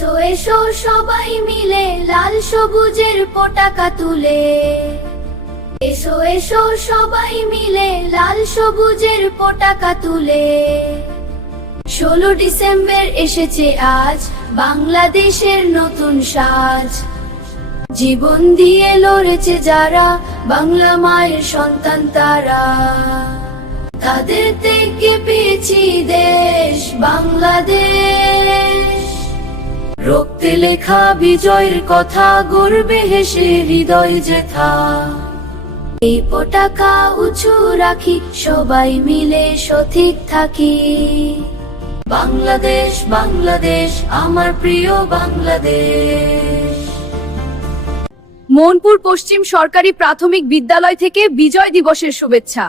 এসো এসো সবাই মিলে লাল সবুজের পতাকা তুলে, এসো এসো সবাই মিলে লাল সবুজের পতাকা তুলে। 16 ডিসেম্বর এসেছে আজ, বাংলাদেশের নতুন সাজ। জীবন দিয়ে লড়েছে যারা, বাংলা মায়ের সন্তান তারা। তাদের থেকে পেয়েছি দেশ বাংলাদেশ। রক্তে লেখা বিজয়ের কথা, গর্বে হেসে হৃদয় জেথা। এই পতাকা উঁচু রাখি, সবাই মিলে সঠিক থাকি। বাংলাদেশ বাংলাদেশ আমার প্রিয় বাংলাদেশ। মনপুর পশ্চিম সরকারি প্রাথমিক বিদ্যালয় থেকে বিজয় দিবসের শুভেচ্ছা।